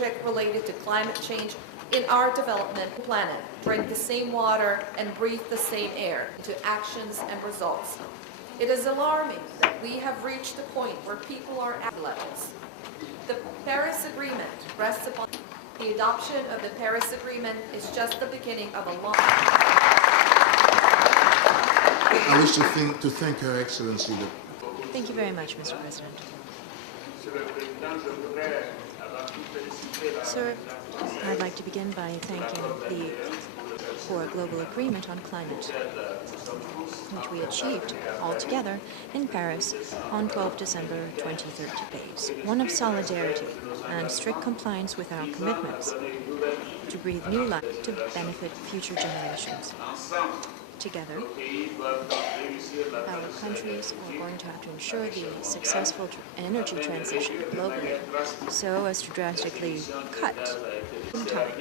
project related to climate change in our development planet, drink the same water and breathe the same air, into actions and results. It is alarming that we have reached the point where people are at levels. The Paris Agreement rests upon the adoption of the Paris Agreement is just the beginning of a long. I wish to thank Her Excellency. Thank you very much, Mr. President. Sir, I'd like to begin by thanking for a global agreement on climate, which we achieved all together in Paris on 12 December 2013. One of solidarity and strict compliance with our commitments to breathe new life to benefit future generations. Together, our countries are going to have to ensure the successful energy transition globally so as to drastically cut in time.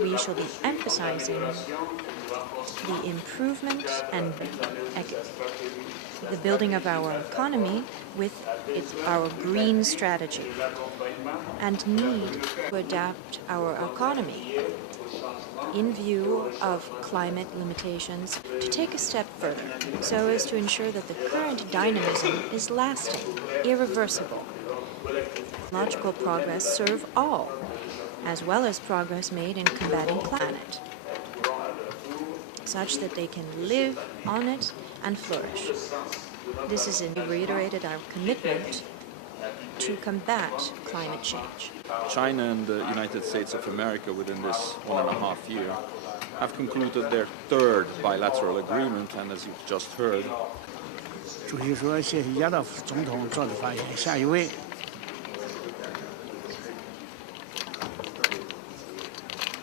We shall be emphasizing the improvement and the building of our economy with our green strategy and need to adapt our economy in view of climate limitations to take a step further so as to ensure that the current dynamism is lasting, irreversible. Technological progress serve all, as well as progress made in combating climate, such that they can live on it and flourish. This is reiterated our commitment to combat climate change. China and the United States of America within this 1.5 years have concluded their third bilateral agreement, and as you've just heard, 主席说谢谢亚道夫总统做的发言。下一位。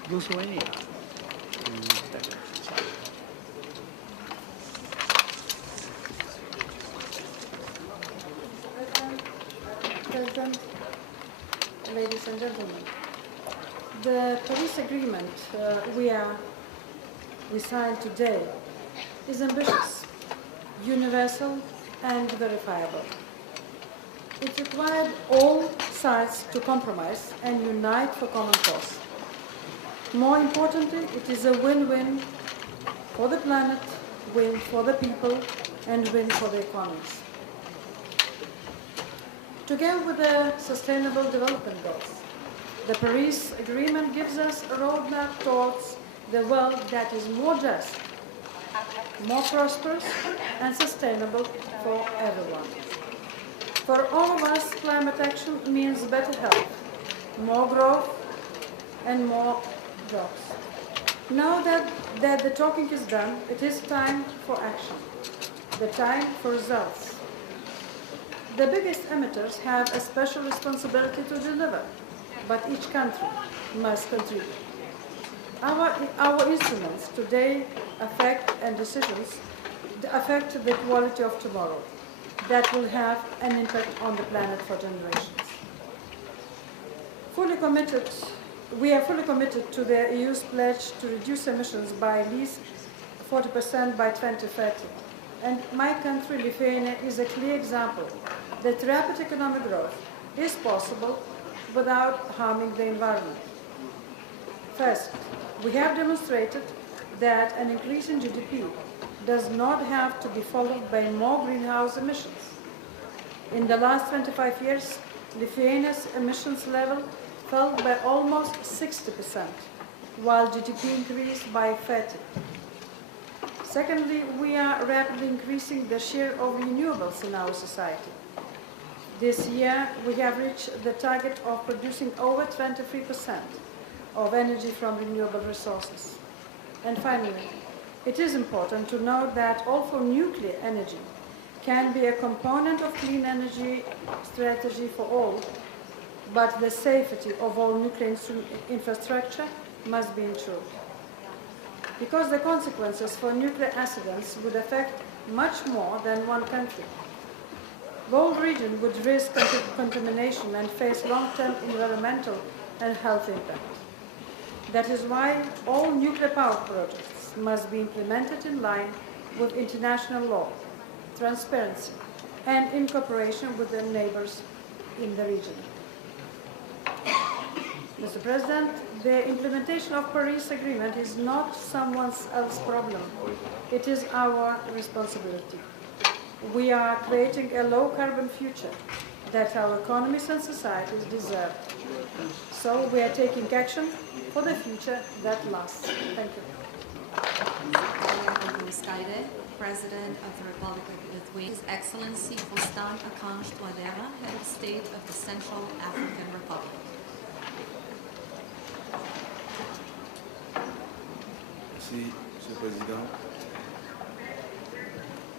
无所谓。President, ladies and gentlemen, the Paris Agreement we signed today is ambitious, universal, and verifiable. It required all sides to compromise and unite for common cause. More importantly, it is a win-win for the planet, win for the people, and win for the economies. Together with the Sustainable Development Goals, the Paris Agreement gives us a roadmap towards the world that is more just, more prosperous, and sustainable for everyone. For all of us, climate action means better health, more growth, and more jobs. Now that the talking is done, it is time for action, the time for results. The biggest emitters have a special responsibility to deliver, but each country must contribute. Our instruments today affect the quality of tomorrow that will have an impact on the planet for generations. We are fully committed to the EU's pledge to reduce emissions by at least 40% by 2030. And my country, Lithuania, is a clear example that rapid economic growth is possible without harming the environment. First, we have demonstrated that an increase in GDP does not have to be followed by more greenhouse emissions. In the last 25 years, Lithuania's emissions level fell by almost 60%, while GDP increased by 30%. Secondly, we are rapidly increasing the share of renewables in our society. This year, we have reached the target of producing over 23% of energy from renewable resources. And finally, it is important to note that although nuclear energy can be a component of clean energy strategy for all, but the safety of all nuclear infrastructure must be ensured. Because the consequences for nuclear accidents would affect much more than one country. The whole region would risk contamination and face long-term environmental and health impact. That is why all nuclear power projects must be implemented in line with international law, transparency, and in cooperation with the neighbors in the region. Mr. President, the implementation of Paris Agreement is not someone else's problem. It is our responsibility. We are creating a low-carbon future that our economies and societies deserve. So we are taking action for the future that lasts. Thank you. President of the Republic of Lithuania, His Excellency Gustan Akansh Twadera, Head of State of the Central African Republic. Merci, Monsieur le Président.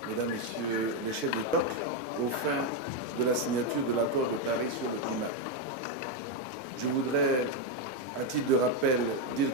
Mesdames, Messieurs les chefs d'État, au fin de la signature de l'accord de Paris sur le climat, je voudrais, à titre de rappel, dire